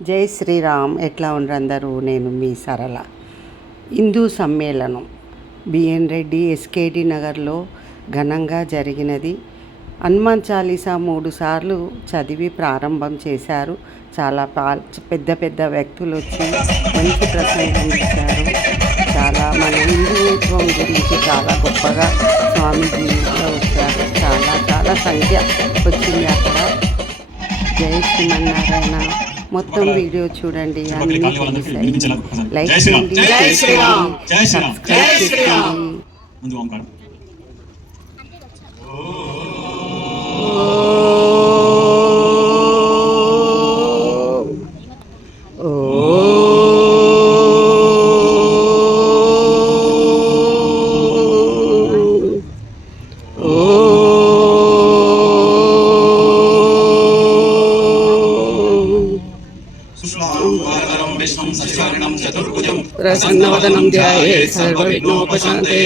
జై శ్రీరామ్. ఎట్లా ఉండరు అందరూ? నేను మీ సరళ. హిందూ సమ్మేళనం బిఎన్ రెడ్డి ఎస్కేడి నగర్లో ఘనంగా జరిగినది. హనుమాన్ చాలీసా 3 సార్లు చదివి ప్రారంభం చేశారు. చాలా పెద్ద పెద్ద వ్యక్తులు వచ్చి మంచి ప్రసంగం ఇచ్చారు. చాలా మన హిందుత్వం గురించి చాలా గొప్పగా స్వామీజీ వచ్చారు. చాలా సంఖ్య వచ్చింది అక్కడ. జై శ్రీమన్నారాయణ. మొత్తం వీడియో చూడండి, అన్నీ తెలుస్తాయి. లైక్ చేయండి, సబ్స్క్రైబ్ చేసుకోండి. ప్రసన్నవదనం ధ్యాయేత్ సర్వవిఘ్నోపశాంతే.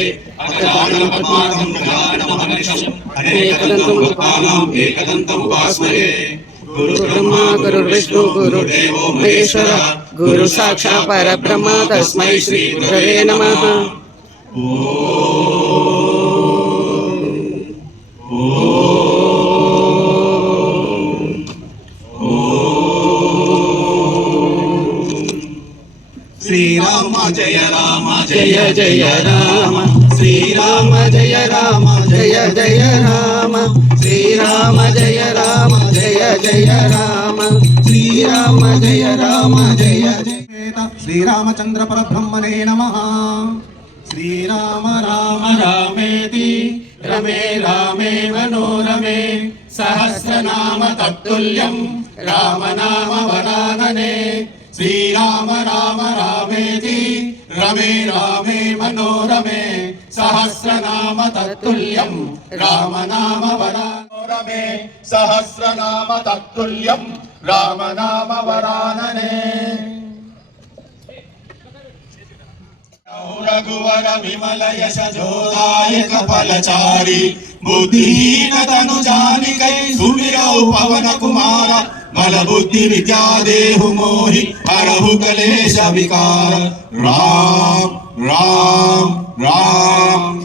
అగజానన పద్మార్కం గజానన మహర్నిశం అనేకదంతం భక్తానాం ఏకదంతం ఉపాస్మహే. గురుర్బ్రహ్మా గురుర్విష్ణు గురుర్దేవో మహేశ్వర గురు సాక్షాత్ పరబ్రహ్మ తస్మై శ్రీ గురవే నమః. శ్రీరామ జయ రామ జయ జయ రామ, శ్రీరామ జయ రామ జయ జయ రామ, శ్రీరామ జయ రామ జయ జయ రామ, శ్రీరామ జయ రామ జయ జయ. శ్రీరామచంద్ర పరబ్రహ్మణే నమః. శ్రీరామ రామ రామేతి రమే రామే మనోరమే, సహస్రనామ తత్తుల్యం రామనామ వరాననే. శ్రీరామ రామ రామేతి రమే రామే మనోరమే, సహస్రనామ తత్తుల్యం రామనామ వరాననే. సహస్రనామ తత్తుల్యం రామనామ వరాననే. రఘువర విమల యశ జోదాయక ఫలచారి, బుద్ధిహీన తను జానికై సుమిరౌ పవన కుమార. బల బుద్ధి విద్యా దేహు మోహి హరహు కలేశ వికార. రామ్ రామ్ రామ్.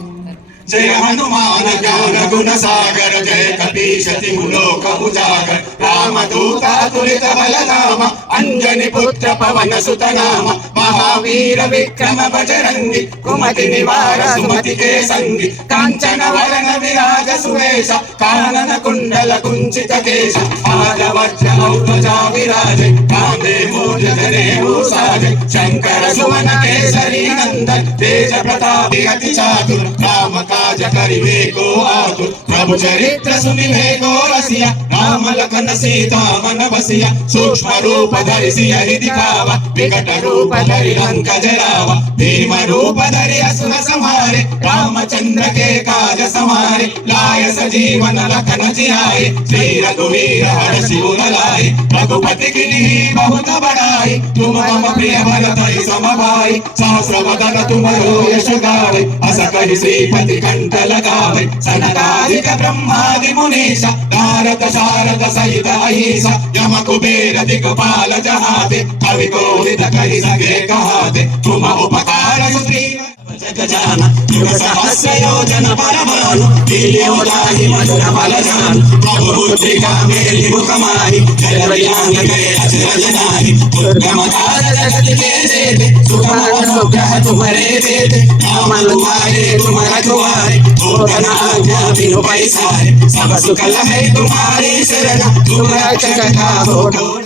జయ హనుమాన్ జ్ఞాన గుణ సాగర, జయ కపీశతి లోక ఉజాగర. రామదూత తులిత బలనామ, అంజని పుత్ర పవన సుత నామ. మహావీర విక్రమ బజరంగి, కుమతి నివార సుమతి కే సంగి. కాంచన వరణ విరాజ సువేశ, కానన కుండల కుంచిత కేశ. ఆగవజ్ర ఔధ్వజా విరాజ, కాందే మూర్ధనే భూసాజ. శంకర సుమన కేసరి నందన్, తేజ ప్రతాపి అతి చాతుర్. రామ काज करिवे को आतुर, प्रभु चरित्र सुनिवे को रसिया. राम लखन सीता मन बसिया, सूक्ष्म रूप धरि सियहि दिखावा. विकट रूप धरि लंक जरावा, भीम रूप धरि असुर संहारे. रामचंद्र के काज समारे, लाय सजीवन लखन जियाए. श्री रघुवीर हर्षि उर लाए, रघुपति कीन्ही बहुत बड़ाई. तुम मम प्रिय भरत सम भाई, सहस्र वदन तुमरो यश गावे. अस कहि श्रीपति कंठ लगावे, सनकादिक ब्रह्मादि मुनीश. नारद शारद सहित अहिसा, यम कुबेर दिक्पाल जहाते. कवि कोविद कहि सके कहाते, तुम उपकार सुग्रीव जगजान. युग सहस्र योजन परमानु, लील्योदाहि मधुर फलजान. प्रभु मुद्रिका मेलि मुख माहि, जय ज्ञान गए अचरज नाहि. दुर्गम काज जगत के जेते, सुगम अनुग्रह तुम्हारे देते. राम तुम्हारे तुम रखवारे, भोगन आज्ञा बिनु पैसारे. सब सुख लहै तुम्हारी शरण, तुम रक्षक काहू ढूंढ.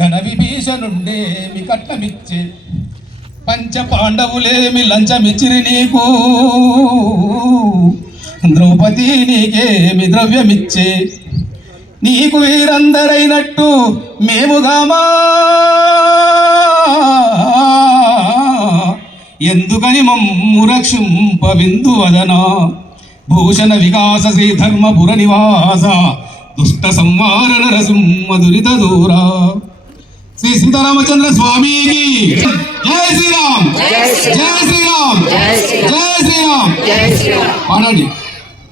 ఘన విభీషణుండేమి కట్నమిచ్చే, పంచ పాండవులేమి లంచమిచ్చిరి నీకు. ద్రౌపది నీకేమి ద్రవ్యమిచ్చే, నీకు వీరందరైనట్టు మేముగామా. ఎందుకని మమ్ము రక్షింప విందు వదనా. భూషణ వికాస శ్రీ ధర్మపుర నివాస, దుష్ట సంవారణ రసింహ దురిత దూరా. శ్రీ సీతారామచంద్ర స్వామికి జై శ్రీరామ్, జై శ్రీరామ్, జై శ్రీరామ్. పాడండి.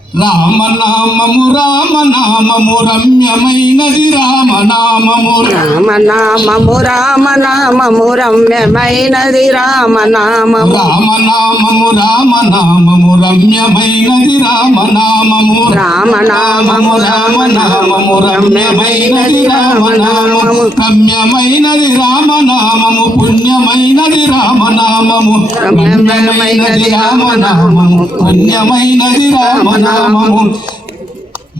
రామనామము రామనామము రమ్యమైనది రామనామము రామనామము రామనామము రమ్యమైనది రామనామము రామనామము రామనామము రమ్యమైనది రామనామము రామనామము రామనామము రమ్యమైనది రామనామము రమ్యమైనది రామనామము పుణ్యమైనది రామనామము రమ్యమైనది రామనామము పుణ్యమైనది రామనామము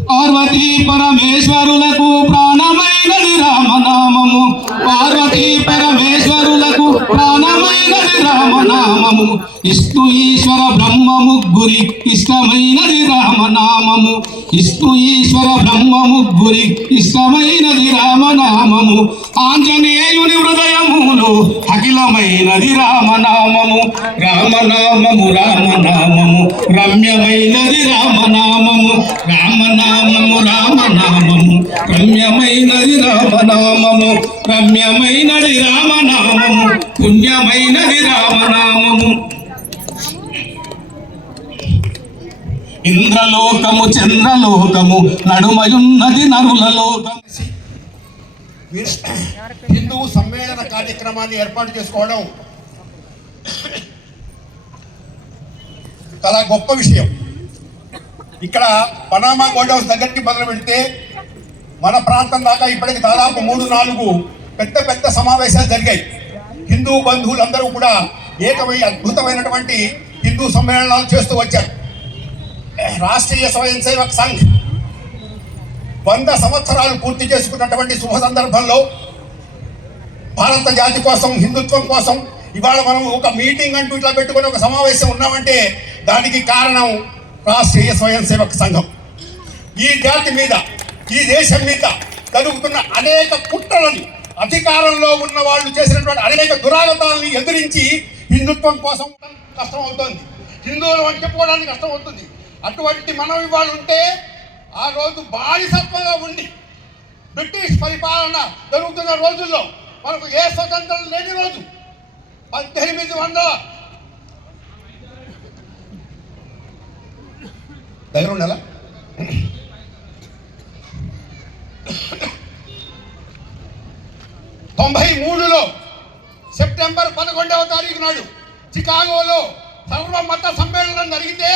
పార్వతీ పరమేశ్వరులకు ప్రాణమైనది రామనామము పార్వతీ పరమేశ్వరులకు ప్రాణమైనది రామనామము విష్ణు ఈశ్వర బ్రహ్మ ముగ్గురి ఇష్టమైనది రామనామము విష్ణు ఈశ్వర బ్రహ్మ ముగ్గురి ఇష్టమైనది రామనామము ఆంజనేయుని హృదయములో అఖిలమైనది రామనామము రామనామము రామనామము రమ్యమైనది రామనామము రామనామము రామనామము రమ్యమైనది రామనామము రమ్యమైనది రామనామము పుణ్యమైనది రామనామము ఇంద్రలోకము చంద్రలోకము నడుమయున్నది నరుల లోకము. హిందూ సమ్మేళన కార్యక్రమాన్ని ఏర్పాటు చేసుకోవడం చాలా గొప్ప విషయం. ఇక్కడ పనామా గోల్డ్ హౌస్ దగ్గరికి మొదలు పెడితే మన ప్రాంతం దాకా ఇప్పటికి దాదాపు 3-4 పెద్ద సమావేశాలు జరిగాయి. హిందూ బంధువులందరూ కూడా ఏకమై అద్భుతమైనటువంటి హిందూ సమ్మేళనాలు చేస్తూ వచ్చారు. రాష్ట్రీయ స్వయం సేవక్ సంఘ్ 100 సంవత్సరాలు పూర్తి చేసుకున్నటువంటి శుభ సందర్భంలో భారత జాతి కోసం, హిందుత్వం కోసం ఇవాళ మనం ఒక మీటింగ్ అంటూ ఇట్లా పెట్టుకుని ఒక సమావేశం ఉన్నామంటే దానికి కారణం రాష్ట్రీయ స్వయం సేవక్ సంఘం. ఈ జాతి మీద, ఈ దేశం మీద జరుగుతున్న అనేక కుట్రలని, అధికారంలో ఉన్న వాళ్ళు చేసినటువంటి అనేక దురాగతాలని ఎదిరించి హిందుత్వం కోసం కష్టం అవుతుంది, హిందువులు అని చెప్పుకోవడానికి కష్టం అవుతుంది. అటువంటి మనం ఇవాళ ఉంటే ఆ రోజు బానిసత్వంగా ఉండి బ్రిటిష్ పరిపాలన జరుగుతున్న రోజుల్లో మనకు ఏ స్వతంత్రం లేని రోజు 1800 దగ్గర ఉండాల 93లో సెప్టెంబర్ 11వ తారీఖు నాడు చికాగోలో సర్వమత సమ్మేళనం జరిగితే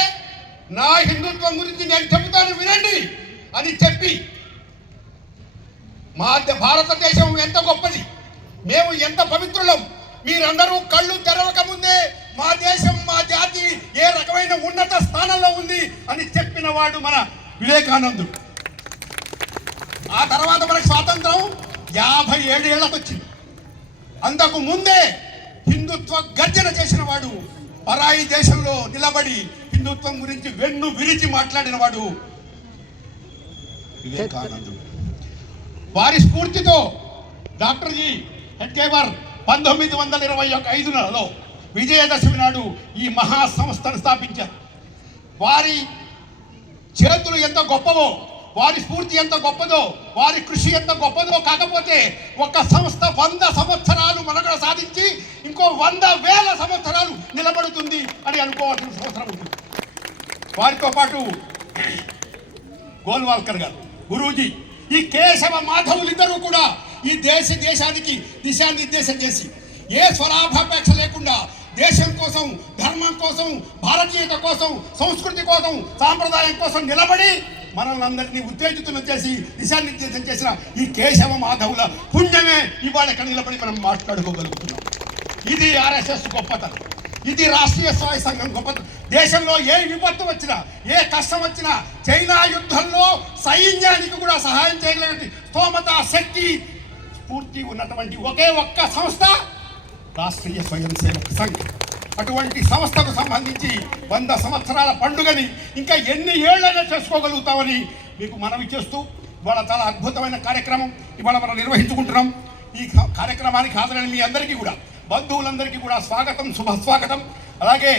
నా హిందుత్వం గురించి నేను చెబుతాను వినండి అని చెప్పి మా భారతదేశం ఎంత గొప్పది, మేము ఎంత పవిత్రులం, మీరందరూ కళ్ళు తెరవక ముందే మా దేశం, మా జాతి ఏ రకమైన ఉన్నత స్థానంలో ఉంది అని చెప్పిన వాడు మన వివేకానందుడు. ఆ తర్వాత మనకు స్వాతంత్రం 57 ఏళ్లకు వచ్చింది. అంతకు ముందే హిందుత్వ గర్జన చేసిన వాడు, పరాయి దేశంలో నిలబడి హిందుత్వం గురించి వెన్ను విరిచి మాట్లాడిన వాడు వివేకానందుడు. వారి స్ఫూర్తితో డాక్టర్ జీ హెడ్గేవర్ 1925లో విజయదశమి నాడు ఈ మహా సంస్థను స్థాపించారు. వారి చేతులు ఎంత గొప్పవో, వారి స్ఫూర్తి ఎంత గొప్పదో, వారి కృషి ఎంత గొప్పదో, కాకపోతే ఒక సంస్థ 100 సంవత్సరాలు మనుగడ సాధించి ఇంకో 100,000 సంవత్సరాలు నిలబడుతుంది అని అనుకోవాల్సిన అవసరం ఉంటుంది. వారితో పాటు గోల్వాల్కర్ గారు, గురూజీ, ఈ కేశవ మాధవులిద్దరూ కూడా ఈ దేశానికి దిశానిర్దేశం చేసి ఏ స్వలాభాపేక్ష లేకుండా దేశం కోసం, ధర్మం కోసం, భారతీయత కోసం, సంస్కృతి కోసం, సాంప్రదాయం కోసం నిలబడి మనల్ని అందరినీ ఉత్తేజితులను చేసి దిశానిర్దేశం చేసిన ఈ కేశవ మాధవుల పుణ్యమే ఇవాళ ఇక్కడ నిలబడి మనం మాట్లాడుకోగలుగుతున్నాం. ఇది ఆర్ఎస్ఎస్ గొప్పతనం, ఇది రాష్ట్రీయ స్వయం సంఘం గొప్పతనం. దేశంలో ఏ విపత్తు వచ్చినా, ఏ కష్టం వచ్చినా, చైనా యుద్ధంలో సైన్యానికి కూడా సహాయం చేయగలిగిన స్తోమత, శక్తి, స్ఫూర్తి ఉన్నటువంటి ఒకే ఒక్క సంస్థ రాష్ట్రీయ స్వయం సేవక్ సంఘ్. అటువంటి సంస్థకు సంబంధించి 100 సంవత్సరాల పండుగని ఇంకా ఎన్ని ఏళ్ళైనా చేసుకోగలుగుతామని మీకు మనవి చేస్తూ ఇవాళ చాలా అద్భుతమైన కార్యక్రమం ఇవాళ మనం నిర్వహించుకుంటున్నాం. ఈ కార్యక్రమానికి హాజరైన మీ అందరికీ కూడా, బంధువులందరికీ కూడా స్వాగతం, శుభస్వాగతం. అలాగే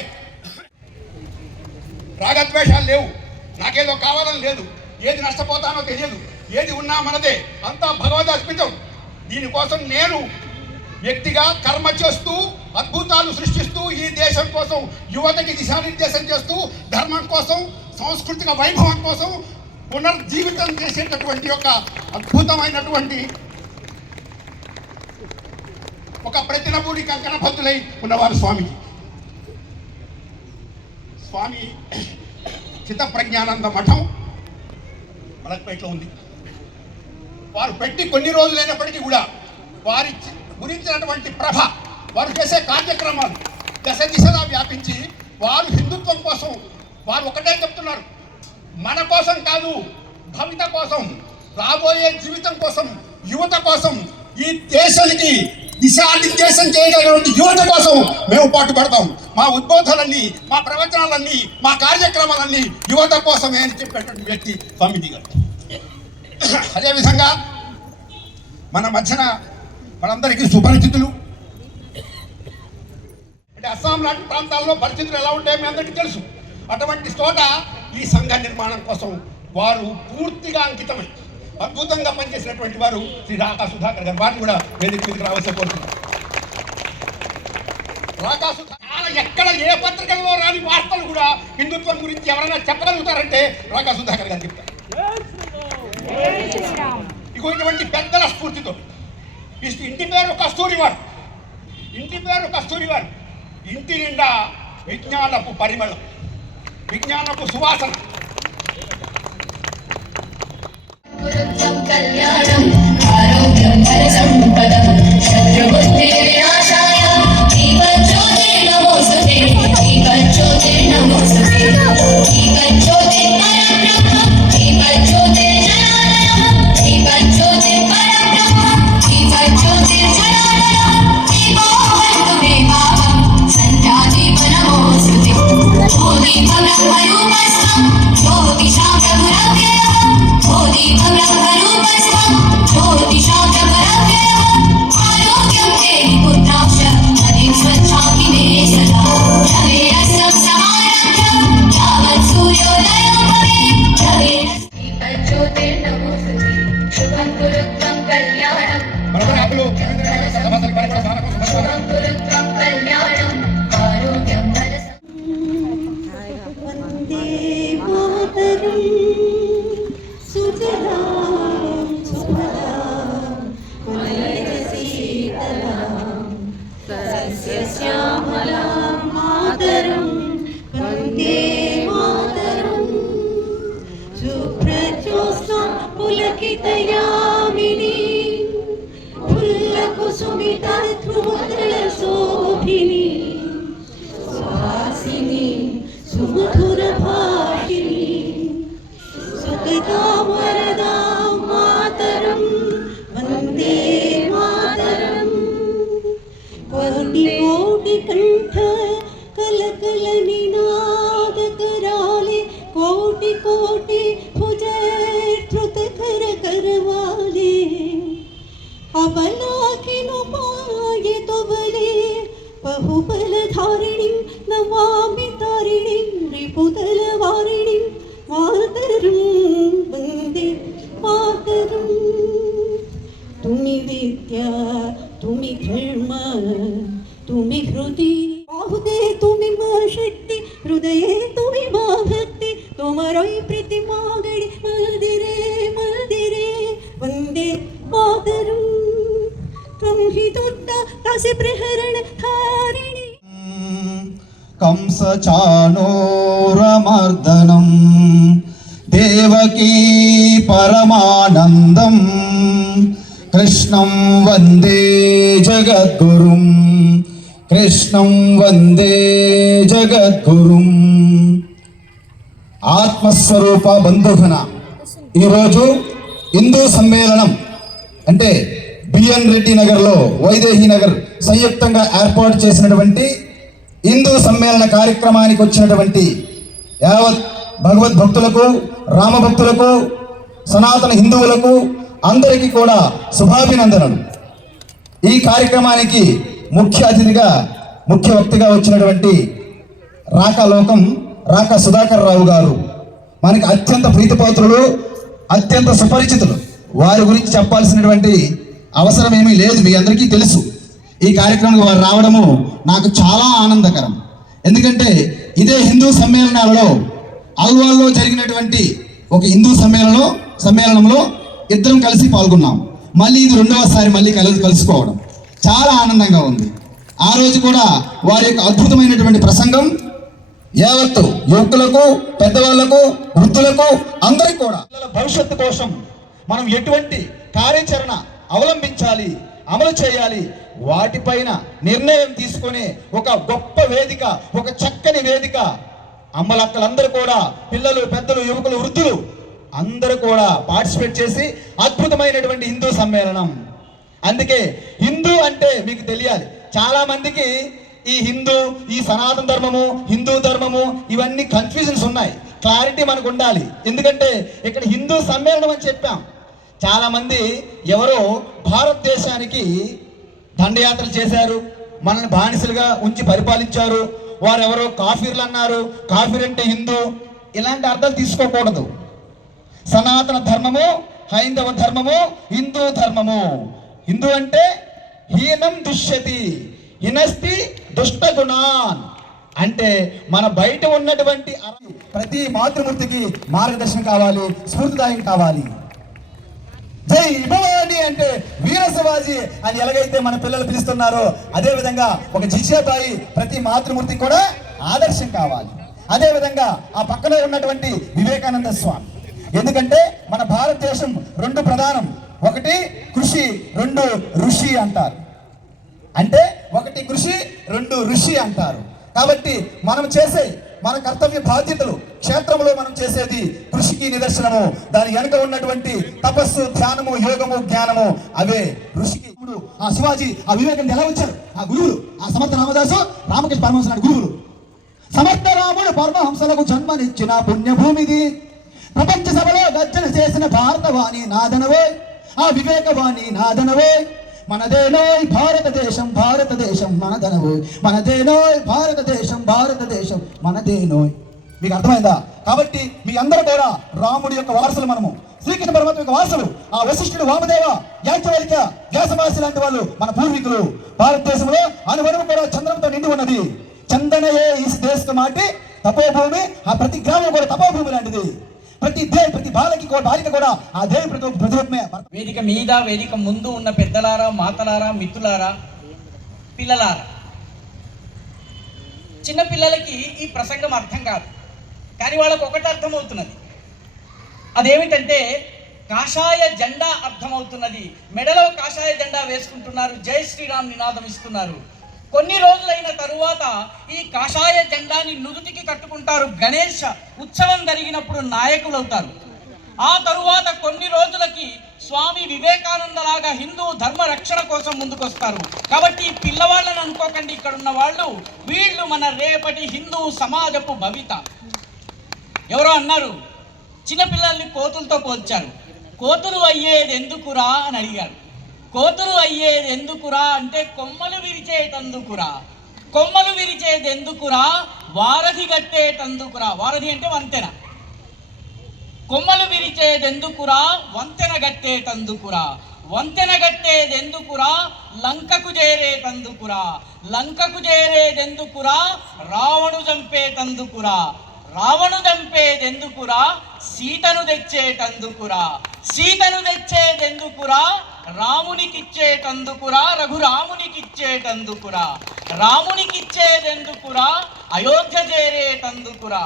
రాగద్వేషాలు లేవు, నాకేదో కావాలని లేదు, ఏది నష్టపోతానో తెలియదు, ఏది ఉన్నా మనదే, అంతా భగవద్ అర్పితం. దీనికోసం నేను వ్యక్తిగా కర్మ చేస్తూ, అద్భుతాలు సృష్టిస్తూ, ఈ దేశం కోసం యువతకి దిశానిర్దేశం చేస్తూ, ధర్మం కోసం, సాంస్కృతిక వైభవం కోసం పునర్జీవితం చేసేటటువంటి ఒక అద్భుతమైనటువంటి ఒక ప్రతినభూడి కంకణబద్ధులై ఉన్నవారు స్వామికి. స్వామి చిత్తప్రజ్ఞానంద మఠం మలక్పేటలో ఉంది. వారు పెట్టి కొన్ని రోజులైనప్పటికీ కూడా వారి గురించినటువంటి ప్రభ, వారు చేసే కార్యక్రమాలు దశ దిశగా వ్యాపించి వారు హిందుత్వం కోసం వారు ఒకటే చెప్తున్నారు, మన కోసం కాదు, భవిత కోసం, రాబోయే జీవితం కోసం, యువత కోసం, ఈ దేశానికి దిశానిర్దేశం చేయగలిగినటువంటి యువత కోసం మేము పాటుపడతాం. మా ఉద్బోధనలన్నీ, మా ప్రవచనాలన్నీ, మా కార్యక్రమాలన్నీ యువత కోసమే అని చెప్పేటువంటి వ్యక్తి స్వామీజీ గారు. అదేవిధంగా మన మధ్యన మనందరికీ సుపరిచితులు, అంటే అస్సాం లాంటి ప్రాంతాల్లో పరిస్థితులు ఎలా ఉంటాయో మీ అందరికీ తెలుసు. అటువంటి చోట ఈ సంఘ నిర్మాణం కోసం వారు పూర్తిగా అంకితమై అద్భుతంగా పనిచేసినటువంటి వారు శ్రీ రాకా సుధాకర్ గారు. వారిని కూడా వేదిక మీదకి రావాల్సి కోరుతున్నారు. రాకా సుధాకర్ ఎక్కడ ఏ పత్రికల్లో రాని వార్తలు కూడా హిందుత్వం గురించి ఎవరైనా చెప్పగలుగుతారంటే రాకా సుధాకర్ గారు చెప్తారు. ఇటువంటి పెద్దల స్ఫూర్తితో ఇంటి పేరు కస్తూరివారు, ఇంటి పేరు కస్తూరివారు, ఇంటి నిండా విజ్ఞానపు పరిమళం, విజ్ఞానపు సువాసన. కళ్యాణం ఆరోగ్యం సంపదం శత్రుబుద్ధి వినాశాయ దీపజ్యోతి నమోస్తుతే దీపజ్యోతి నమోస్తుతే దీపజ్యోతి పరబ్రహ్మ దీపజ్యోతి జనార్దన దీపజ్యోతి పరబ్రహ్మ దీపజ్యోతి జనార్దన దీపోహంతు మే పాపం సంధ్యాదీప నమోస్తుతే ఓ దీప బ్రహ్మరూపస్థం జ్యోతిషాం ప్రభురవ్యయం ఓ దీప బ్రహ్మరూపస్థం జ్యోతిషాం ప్రభురవ్యయం ఆరోగ్యం దేహి పుత్రాక్ష అతి స్వచ్ఛాకి మే సదా రవేరసం సమారభ్యం యావత్ సూర్యోదయం భవేత్ రవేరసం దీపజ్యోతిర్నమోస్తుతే శుభం కురుత్వం కళ్యాణం శుభం కురుత్వం కళ్యాణం ఆరోగ్యం బలసం వందే మాతరం సుజలాం సుఫలాం మలయజశీతలాం సస్యశ్యామలాం మాతరం వందే మాతరం శుభ్రజ్యోత్స్నాం పులకితయామినీ ఫుల్లకుసుమితద్రుమదళశోభినీ సుహాసిని సుమధురభాషిణి సుగతాం వరదాం మాతరం వందే మాతరం కోటి కోటి కంఠ కలకల నినాదకరాలే కోటి కోటి భుజధృత కర కరవాలే అబలాకిను పాయతు బలే బహుబలధారిణి నమామి తారిణి రిపుదల వారిణి మాతరం వందే మాతరం తుమి విద్య తుమి ధర్మ తుమి హృది బాహుదే తుమి మా శక్తి హృదయే తుమి మా భక్తి తుమరై ప్రీతి మాగడి మందిరే మందిరే వందే మాతరం త్వం హి దుర్గా కాశీ ప్రహరణ ధారిణి కంసచాణూరమర్దనం దేవకీ పరమానందం కృష్ణం వందే జగద్గురుం కృష్ణం వందే జగద్గురుం. ఆత్మస్వరూప బంధుఘన ఈరోజు హిందూ సమ్మేళనం అంటే బిఎన్ రెడ్డి నగర్లో వైదేహి నగర్ సంయుక్తంగా ఏర్పాటు చేసినటువంటి హిందూ సమ్మేళన కార్యక్రమానికి వచ్చినటువంటి యావత్ భగవద్భక్తులకు, రామభక్తులకు, సనాతన హిందువులకు అందరికీ కూడా శుభాభినందనలు. ఈ కార్యక్రమానికి ముఖ్య అతిథిగా, ముఖ్య వక్తిగా వచ్చినటువంటి రాకాలోకం రాకా సుధాకర్ రావు గారు మనకి అత్యంత ప్రీతిపాత్రులు, అత్యంత సుపరిచితులు. వారి గురించి చెప్పాల్సినటువంటి అవసరం ఏమీ లేదు, మీ అందరికీ తెలుసు. ఈ కార్యక్రమానికి వారు రావడము నాకు చాలా ఆనందకరం. ఎందుకంటే ఇదే హిందూ సమ్మేళనాలలో అల్వాల్లో జరిగినటువంటి ఒక హిందూ సమ్మేళనంలో ఇద్దరం కలిసి పాల్గొన్నాం. మళ్ళీ ఇది రెండవసారి మళ్ళీ కలుసుకోవడం చాలా ఆనందంగా ఉంది. ఆ రోజు కూడా వారి యొక్క అద్భుతమైనటువంటి ప్రసంగం యావత్తు యువకులకు, పెద్దవాళ్లకు, వృద్ధులకు అందరికీ కూడా పిల్లల భవిష్యత్తు కోసం మనం ఎటువంటి కార్యాచరణ అవలంబించాలి, అమలు చేయాలి, వాటిపైన నిర్ణయం తీసుకునే ఒక గొప్ప వేదిక, ఒక చక్కని వేదిక. అమ్మలక్కలందరూ కూడా, పిల్లలు, పెద్దలు, యువకులు, వృద్ధులు అందరూ కూడా పార్టిసిపేట్ చేసి అద్భుతమైనటువంటి హిందూ సమ్మేళనం. అందుకే హిందూ అంటే మీకు తెలియాలి, చాలా మందికి ఈ హిందూ, ఈ సనాతన ధర్మము, హిందూ ధర్మము ఇవన్నీ కన్ఫ్యూజన్స్ ఉన్నాయి. క్లారిటీ మనకు ఉండాలి. ఎందుకంటే ఇక్కడ హిందూ సమ్మేళనం అని చెప్పాం. చాలా మంది ఎవరో భారతదేశానికి దండయాత్రలు చేశారు, మనల్ని బానిసలుగా ఉంచి పరిపాలించారు, వారెవరో కాఫీర్లు అన్నారు, కాఫీర్ అంటే హిందూ, ఇలాంటి అర్థాలు తీసుకోకూడదు. సనాతన ధర్మము, హైందవ ధర్మము, హిందూ ధర్మము. హిందూ అంటే హీనం దుష్యతి, హినస్తి దుష్ట గుణాన్, అంటే మన బయట ఉన్నటువంటి ప్రతి మాతృమూర్తికి మార్గదర్శనం కావాలి, స్ఫూర్తిదాయం కావాలి. జై భవాని అంటే వీర శివాజీ అని ఎలాగైతే మన పిల్లలు పిలుస్తున్నారో అదే విధంగా ఒక జిజ్యాబాయి ప్రతి మాతృమూర్తికి కూడా ఆదర్శం కావాలి. అదే విధంగా ఆ పక్కనే ఉన్నటువంటి వివేకానంద స్వామి. ఎందుకంటే మన భారతదేశం రెండు ప్రధానం, ఒకటి కృషి, రెండు ఋషి అంటారు. అంటే ఒకటి కృషి, రెండు ఋషి అంటారు. కాబట్టి మనం చేసే మన కర్తవ్య బాధ్యతలు, క్షేత్రంలో మనం చేసేది కృషికి నిదర్శనము. దాని వెనుక ఉన్నటువంటి తపస్సు, ధ్యానము, యోగము, జ్ఞానము అవే ఋషికి. ఇప్పుడు ఆ శివాజీ, ఆ వివేకానంద ఎలా వచ్చారు? ఆ గురువులు, ఆ సమర్థ రామదాసు, రామకృష్ణ పరమహంస నాటి గురువులు. సమర్థ రాముడు పరమహంసలకు జన్మనిచ్చిన పుణ్యభూమిది, ప్రపంచ సభలో గర్జన చేసిన భారతవాణి నాదనవే, ఆ వివేకవాణి నాదనవే. మనదేనోయ్ భారతదేశం, భారతదేశం మనదనవోయ్, మనదేనోయ్ భారతదేశం, భారతదేశం మనదేనోయ్. మీకు అర్థమైందా? కాబట్టి మీ అందరూ కూడా రాముడి యొక్క వారసులు, మనము శ్రీకృష్ణ పరమాత్మ యొక్క వారసులు. ఆ వశిష్ఠుడు, వామదేవ, యాజ్ఞవల్క్య, వ్యాసమహర్షి లాంటి వాళ్ళు మన పూర్వీకులు. భారతదేశంలో అనువనువు కూడా చంద్రంతో నిండి ఉన్నది. చందనయే ఈ దేశ మాటి తపోభూమి, ఆ ప్రతి గ్రామం కూడా తపోభూమి లాంటిది. ప్రతి బాలిక కూడా ఆ దేవి ప్రతిరూపమే. వేదిక మీద, వేదిక ముందు ఉన్న పెద్దలారా, మాతలారా, మిత్రులారా, పిల్లలారా, చిన్న పిల్లలకి ఈ ప్రసంగం అర్థం కాదు, కానీ వాళ్ళకు ఒకటి అర్థమవుతున్నది. అదేమిటంటే కాషాయ జెండా అర్థమవుతున్నది. మెడలో కాషాయ జెండా వేసుకుంటున్నారు, జై శ్రీరామ్ నినాదం ఇస్తున్నారు. కొన్ని రోజులైన తరువాత ఈ కాషాయ జెండాని నుదుటికి కట్టుకుంటారు. గణేష ఉత్సవం జరిగినప్పుడు నాయకులు అవుతారు. ఆ తరువాత కొన్ని రోజులకి స్వామి వివేకానందలాగా హిందూ ధర్మ రక్షణ కోసం ముందుకొస్తారు. కాబట్టి ఈ పిల్లవాళ్ళని అనుకోకండి, ఇక్కడ ఉన్న వాళ్ళు, వీళ్ళు మన రేపటి హిందూ సమాజపు భవిత. ఎవరో అన్నారు, చిన్నపిల్లల్ని కోతులతో పోల్చారు. కోతులు అయ్యేది ఎందుకురా అని అడిగారు. కోతులు అయ్యేది ఎందుకురా అంటే కొమ్మలు విరిచేటందుకురా. కొమ్మలు విరిచేది ఎందుకురా? వారధి కట్టేటందుకురా. వారధి అంటే వంతెన. కొమ్మలు విరిచేది ఎందుకురా? వంతెన కట్టేటందుకురా. వంతెన కట్టేది ఎందుకురా? లంకకు చేరేటందుకురా. లంకకు చేరేదెందుకురా? రావణు చంపేటందుకురా. రావణు చంపేదెందుకురా? సీతను తెచ్చేటందుకురా. సీతను తెచ్చేదెందుకురా? రామునికిచ్చేటందుకురా. రఘురామునికిచ్చేటందుకురా. రామునికిచ్చేదెందుకురా? అయోధ్య చేరేటందుకురా.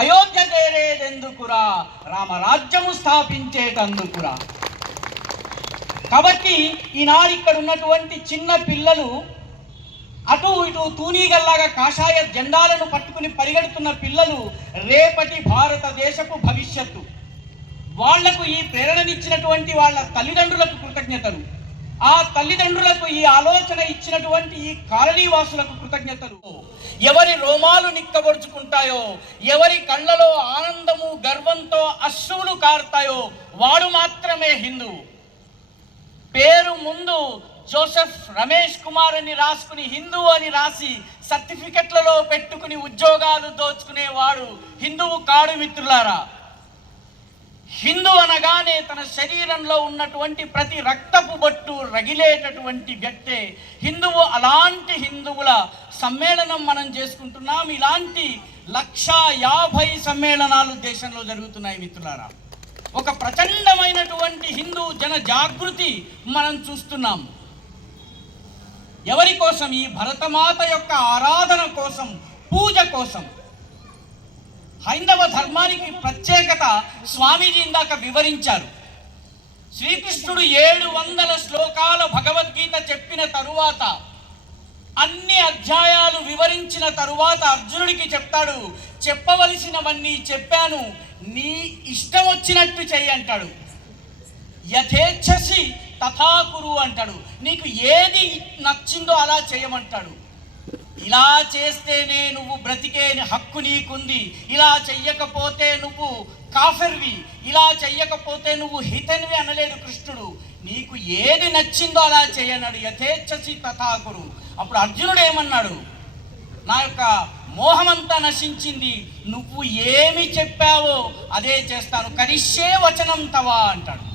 అయోధ్య చేరేదెందుకురా? రామరాజ్యము స్థాపించేటందుకురా. కాబట్టి ఈనాడు ఇక్కడ ఉన్నటువంటి చిన్న పిల్లలు అటు ఇటు తూనీగల్లాగా కాషాయ జెండాలను పట్టుకుని పరిగెడుతున్న పిల్లలు రేపటి భారతదేశపు భవిష్యత్తు. వాళ్లకు ఈ ప్రేరణనిచ్చినటువంటి వాళ్ళ తల్లిదండ్రులకు కృతజ్ఞతలు. ఆ తల్లిదండ్రులకు ఈ ఆలోచన ఇచ్చినటువంటి ఈ కాలనీవాసులకు కృతజ్ఞతలు. ఎవరి రోమాలు నిక్కబొడుచుకుంటాయో, ఎవరి కళ్ళలో ఆనందము గర్వంతో అశ్రువులు కారుతాయో వాడు మాత్రమే హిందూ. పేరు ముందు జోసెఫ్ రమేష్ కుమార్ అని రాసుకుని హిందూ అని రాసి సర్టిఫికెట్లలో పెట్టుకుని ఉద్యోగాలు దోచుకునేవాడు హిందువు కాడు మిత్రులారా. హిందూ అనగానే తన శరీరంలో ఉన్నటువంటి ప్రతి రక్తపు బొట్టు రగిలేటటువంటి వ్యక్తే హిందువు. అలాంటి హిందువుల సమ్మేళనం మనం చేసుకుంటున్నాం. ఇలాంటి 150 సమ్మేళనాలు దేశంలో జరుగుతున్నాయి మిత్రులారా. ఒక ప్రచండమైనటువంటి హిందూ జన జాగృతి మనం చూస్తున్నాం. ఎవరి కోసం? ఈ భరతమాత యొక్క ఆరాధన కోసం, పూజ కోసం. హైందవ ధర్మానికి ప్రత్యేకత స్వామీజీ ఇందాక వివరించారు. శ్రీకృష్ణుడు 700 శ్లోకాల భగవద్గీత చెప్పిన తరువాత, అన్ని అధ్యాయాలు వివరించిన తరువాత అర్జునుడికి చెప్తాడు, చెప్పవలసినవన్నీ చెప్పాను, నీ ఇష్టం వచ్చినట్టు చెయ్యి అంటాడు. యథేచ్ఛసి తథాకురు అంటాడు. నీకు ఏది నచ్చిందో అలా చేయమంటాడు. ఇలా చేస్తేనే నువ్వు బ్రతికే హక్కు నీకుంది, ఇలా చెయ్యకపోతే నువ్వు కాఫర్వి, ఇలా చెయ్యకపోతే నువ్వు హితన్వి అనలేడు కృష్ణుడు. నీకు ఏది నచ్చిందో అలా చేయన్నాడు. యథేచ్ఛసి తథాకురు. అప్పుడు అర్జునుడు ఏమన్నాడు? నా యొక్క మోహమంతా నశించింది, నువ్వు ఏమి చెప్పావో అదే చేస్తాను, కరిష్యే వచనం తవా అంటాడు.